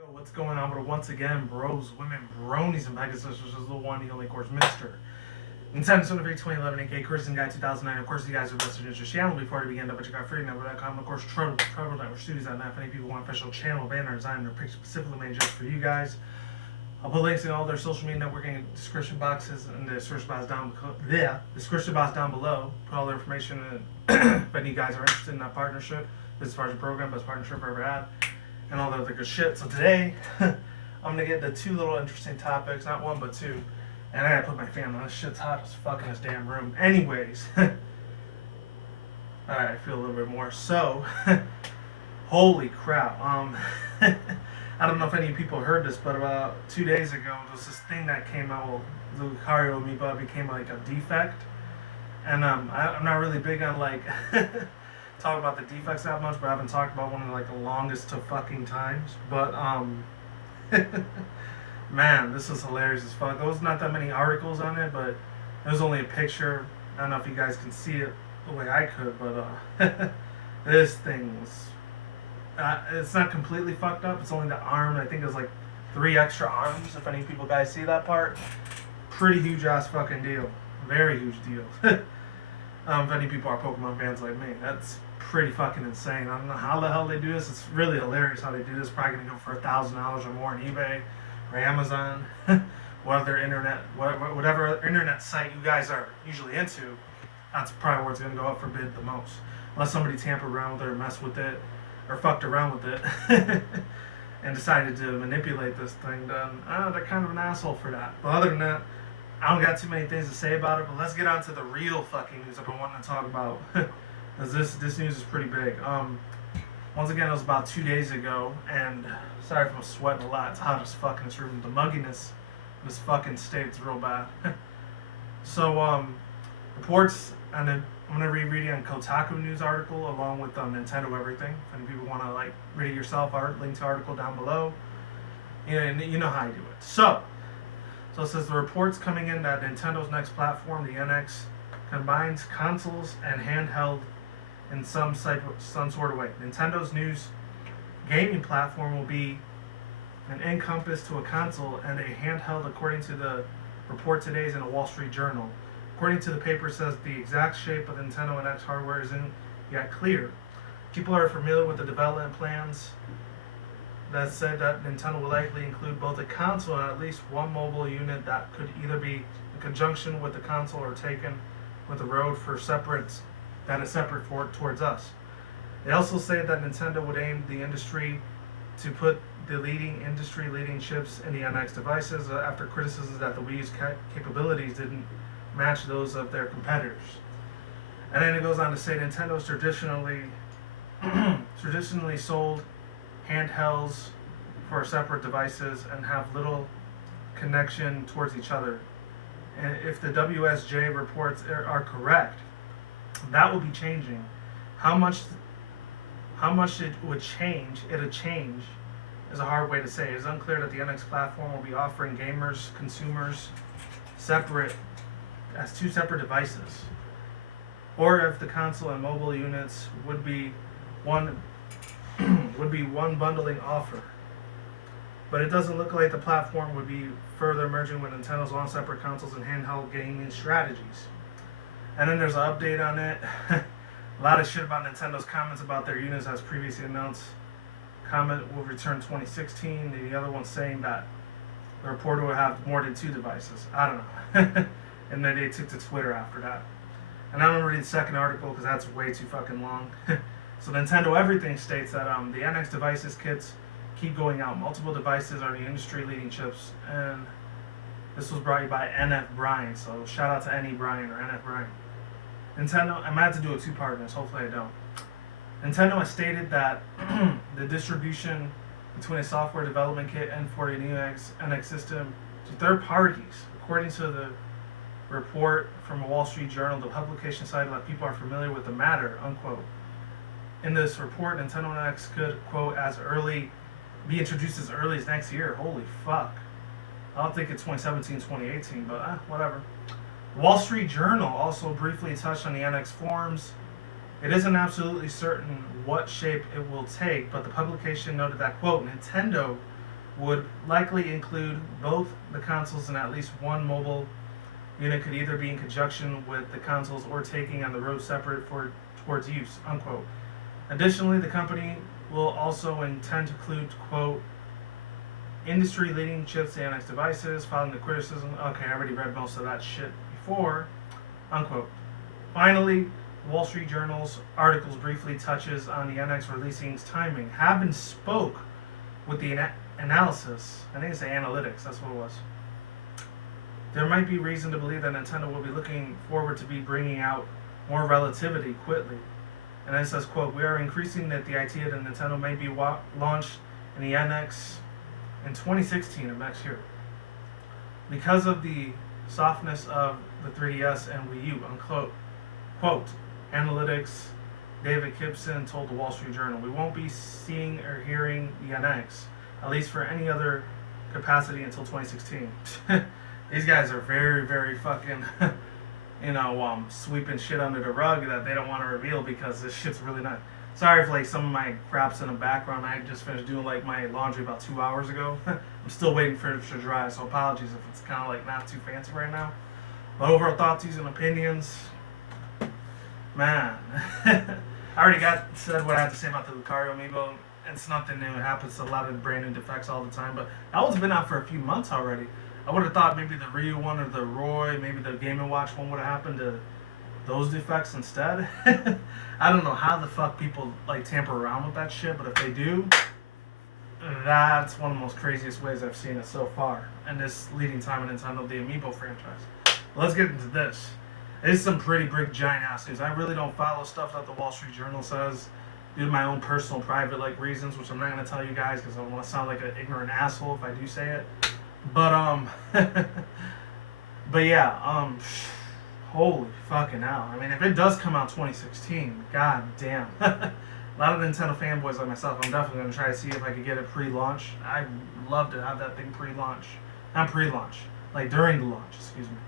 Yo, what's going on? But once again, bros, women, bronies, and pegasisters is the one, the only, of course, Mister. Nintendo Sony 2011 AK Cruising Guide 2009. Of course, you guys are listed in your channel before we begin. WWFreeNetwork.com. Of course, Trouble Network Studios.net. If any people want official channel banner design or picture specifically made just for you guys, I'll put links in all their social media networking description boxes and the description box down below. Put all their information in. If any of you guys are interested in that partnership, this is part of the program, best partnership I've ever had, and all the other good shit. So today, I'm gonna get into two little interesting topics, not one but two. And I gotta put my fan on. This shit's hot as fuck in this damn room. Anyways, alright, I feel a little bit more. So, holy crap. I don't know if any people heard this, but about 2 days ago, there was this thing that came out. Well, Lucario Amiibo became like a defect. And I'm not really big on like talk about the defects that much, but I haven't talked about one of like the longest to fucking times. But man, this is hilarious as fuck. There was not that many articles on it, but there was only a picture. I don't know if you guys can see it the way I could, but this thing was. It's not completely fucked up. It's only the arm. I think there's like 3 extra arms. If any people guys see that part, pretty huge ass fucking deal. Very huge deal. If any people are Pokemon fans like me, that's pretty fucking insane. I don't know how the hell they do this. It's really hilarious how they do this. Probably gonna go for $1,000 or more on eBay or Amazon. whatever internet site you guys are usually into, that's probably where it's gonna go up for bid the most. Unless somebody tampered around with it or messed with it or fucked around with it and decided to manipulate this thing, then they're kind of an asshole for that. But other than that, I don't got too many things to say about it, but let's get on to the real fucking news I've been wanting to talk about. Because this news is pretty big. Once again, it was about 2 days ago, and sorry if I'm sweating a lot. It's hot as fuck in this room. The mugginess of this fucking state's real bad. So, reports, and I'm going to reread it on Kotaku news article along with Nintendo Everything. If any people want to like read it yourself, link to article down below. You know how I do it. So it says the reports coming in that Nintendo's next platform, the NX, combines consoles and handheld in some sort of way. Nintendo's new gaming platform will be an encompass to a console and a handheld, according to the report today in a Wall Street Journal. According to the paper, it says the exact shape of the Nintendo NX hardware isn't yet clear. People are familiar with the development plans that said that Nintendo will likely include both a console and at least one mobile unit that could either be in conjunction with the console or taken with the road for separate towards us. They also say that Nintendo would aim the industry to put the industry-leading chips in the NX devices after criticisms that the Wii's capabilities didn't match those of their competitors. And then it goes on to say Nintendo's traditionally sold handhelds for separate devices and have little connection towards each other. And if the WSJ reports are correct, that will be changing. How much it would change, is a hard way to say. It's unclear that the NX platform will be offering gamers, consumers, as 2 separate devices, or if the console and mobile units would be one bundling offer. But it doesn't look like the platform would be further merging with Nintendo's own separate consoles and handheld gaming strategies. And then there's an update on it. A lot of shit about Nintendo's comments about their units as previously announced. Comment will return 2016. The other one saying that the reporter will have more than 2 devices. I don't know. And then they took to Twitter after that. And I'm going to read the second article because that's way too fucking long. So Nintendo Everything states that the NX devices kits keep going out. Multiple devices are the industry-leading chips. And this was brought to you by NF Brian. So shout out to NE Brian or NF Brian. Nintendo, I might have to do a 2-part in this. Hopefully I don't. Nintendo has stated that the distribution between a software development kit and for a new NX system to third parties, according to the report from a Wall Street Journal, the publication cited that people are familiar with the matter, unquote. In this report, Nintendo NX could, quote, be introduced as early as next year. Holy fuck. I don't think it's 2017, 2018, but whatever. Wall Street Journal also briefly touched on the NX forums. It isn't absolutely certain what shape it will take, but the publication noted that, quote, Nintendo would likely include both the consoles and at least one mobile unit could either be in conjunction with the consoles or taking on the road separate for towards use, unquote. Additionally, the company will also intend to include, quote, industry-leading chips to NX devices, following the criticism. Okay, I already read most of that shit before, unquote. Finally, Wall Street Journal's articles briefly touches on the NX releasing's timing. Haben spoke with the analysis. I think it's the analytics. That's what it was. There might be reason to believe that Nintendo will be looking forward to be bringing out more relativity quickly. And then it says, quote, we are increasing that the idea that Nintendo may be launched in the NX in 2016 of next year. Because of the softness of the 3DS and Wii U, unquote. Quote, analytics, David Gibson told the Wall Street Journal, we won't be seeing or hearing the NX, at least for any other capacity until 2016. These guys are very, very fucking, sweeping shit under the rug that they don't want to reveal because this shit's really not. Sorry if like some of my crap's in the background. I just finished doing like my laundry about 2 hours ago. I'm still waiting for it to dry, so apologies if it's kind of like not too fancy right now. But overall thoughts, and opinions, man. I already said what I had to say about the Lucario Amiibo. It's nothing new. It happens to a lot of brand new defects all the time. But that one's been out for a few months already. I would have thought maybe the Ryu one or the Roy, maybe the Game & Watch one would have happened to those defects instead. I don't know how the fuck people like tamper around with that shit, but if they do, that's one of the most craziest ways I've seen it so far. And this leading time in Nintendo, the Amiibo franchise. Let's get into this. It's some pretty big giant ass news. I really don't follow stuff that the Wall Street Journal says due to my own personal private like reasons, which I'm not going to tell you guys because I don't want to sound like an ignorant asshole if I do say it. But but yeah, holy fucking hell. I mean, if it does come out 2016, god damn. A lot of Nintendo fanboys like myself, I'm definitely going to try to see if I could get it pre-launch. I'd love to have that thing pre-launch. Not pre-launch, like during the launch, excuse me.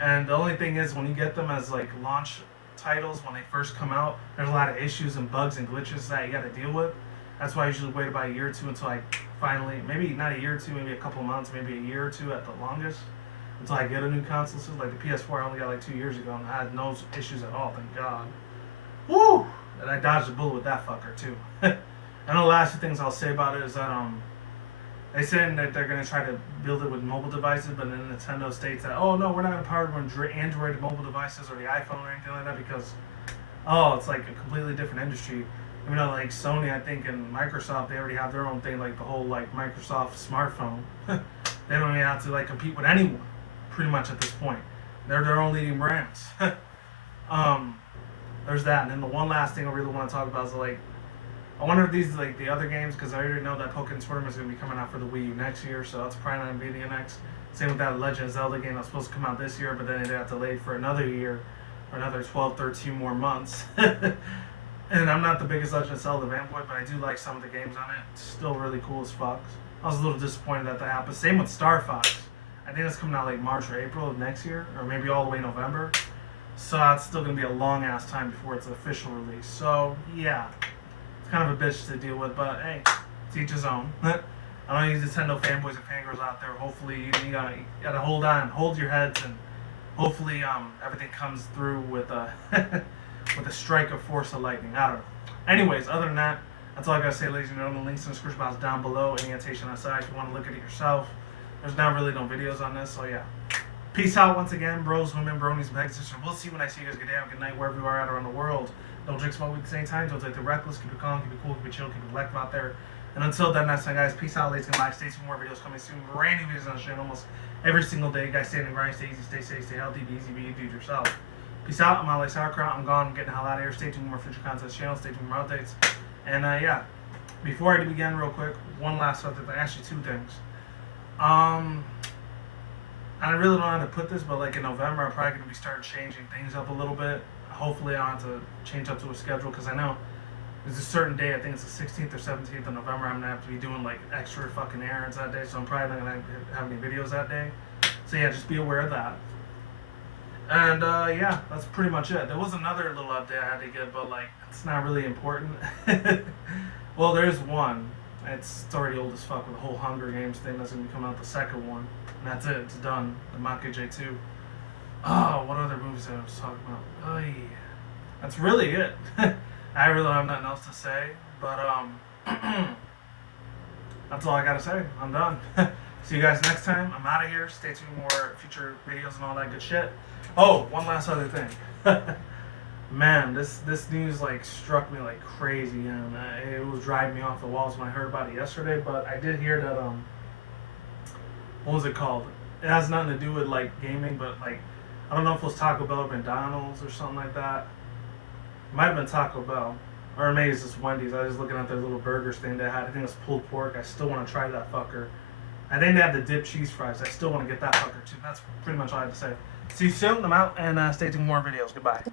And the only thing is, when you get them as like launch titles, when they first come out, there's a lot of issues and bugs and glitches that you got to deal with. That's why I usually wait about a year or two until I finally, maybe not a year or two, maybe a couple of months, maybe a year or two at the longest, until I get a new console. So like the PS4 I only got like 2 years ago and I had no issues at all, thank God. Woo! And I dodged a bullet with that fucker too. And the last things I'll say about it is that they said that they're gonna try to build it with mobile devices, but then Nintendo states that, oh no, we're not gonna power Android mobile devices or the iPhone or anything like that because it's like a completely different industry. You know, like Sony, I think, and Microsoft, they already have their own thing, like the whole like Microsoft smartphone. They don't even have to like compete with anyone, pretty much at this point. They're their own leading brands. There's that, and then the one last thing I really want to talk about is like, I wonder if these like the other games, because I already know that Pokken Tournament is going to be coming out for the Wii U next year, so that's probably not going to be the next. Same with that Legend of Zelda game that's supposed to come out this year, but then it got delayed for another year, or another 12, 13 more months. And I'm not the biggest Legend of Zelda fanboy, but I do like some of the games on it. It's still really cool as fuck. I was a little disappointed that happened. Same with Star Fox. I think it's coming out like March or April of next year, or maybe all the way November. So it's still going to be a long ass time before it's an official release. So yeah, it's kind of a bitch to deal with, but hey, to each his own. I know you Nintendo fanboys and fangirls out there. Hopefully you gotta hold on, hold your heads, and hopefully everything comes through with a with a strike of force of lightning. I don't know. Anyways, other than that, that's all I gotta say, ladies and gentlemen. Links in the description box down below. Any annotation aside, if you want to look at it yourself. There's not really no videos on this, so yeah. Peace out once again, bros, women, bronies, pegasisters. We'll see you when I see you guys. Good day, good night, wherever you are at around the world. Don't drink smoke at the same time. Don't take the reckless. Keep it calm, keep it cool, keep it chill, keep it collective out there. And until then, next time, guys, peace out, ladies and gentlemen. Stay tuned for more videos coming soon. Brand new videos on the channel almost every single day. Guys, stay in the grind, stay easy, stay safe, stay healthy, be easy, be you, do it yourself. Peace out. I'm out like sauerkraut. I'm gone. I'm getting the hell out of here. Stay tuned for more future content channel. Stay tuned for more updates. And yeah, before I begin, real quick, one last other thing. Actually, two things. I really don't know how to put this, but like in November, I'm probably going to be starting changing things up a little bit. Hopefully, I don't have to change up to a schedule because I know there's a certain day. I think it's the 16th or 17th of November. I'm going to have to be doing like extra fucking errands that day, so I'm probably not going to have any videos that day. So yeah, just be aware of that. And yeah, that's pretty much it. There was another little update I had to give, but like it's not really important. Well, there's one. It's already old as fuck with the whole Hunger Games thing that's gonna be coming out the second one. And that's it. It's done. The Mockingjay 2. Oh, what other movies I was talking about? Oh, yeah. That's really it. I really don't have nothing else to say. But, that's all I gotta say. I'm done. See you guys next time. I'm out of here. Stay tuned for more future videos and all that good shit. Oh, one last other thing. Man, this news like struck me like crazy, and it was driving me off the walls when I heard about it yesterday. But I did hear that what was it called? It has nothing to do with like gaming, but like I don't know if it was Taco Bell or McDonald's or something like that. It might have been Taco Bell, or maybe it's just Wendy's. I was looking at their little burgers thing they had. I think it was pulled pork. I still want to try that fucker. I think they have the dip cheese fries. I still want to get that fucker too. That's pretty much all I have to say. See you soon. I'm out, and stay tuned for more videos. Goodbye.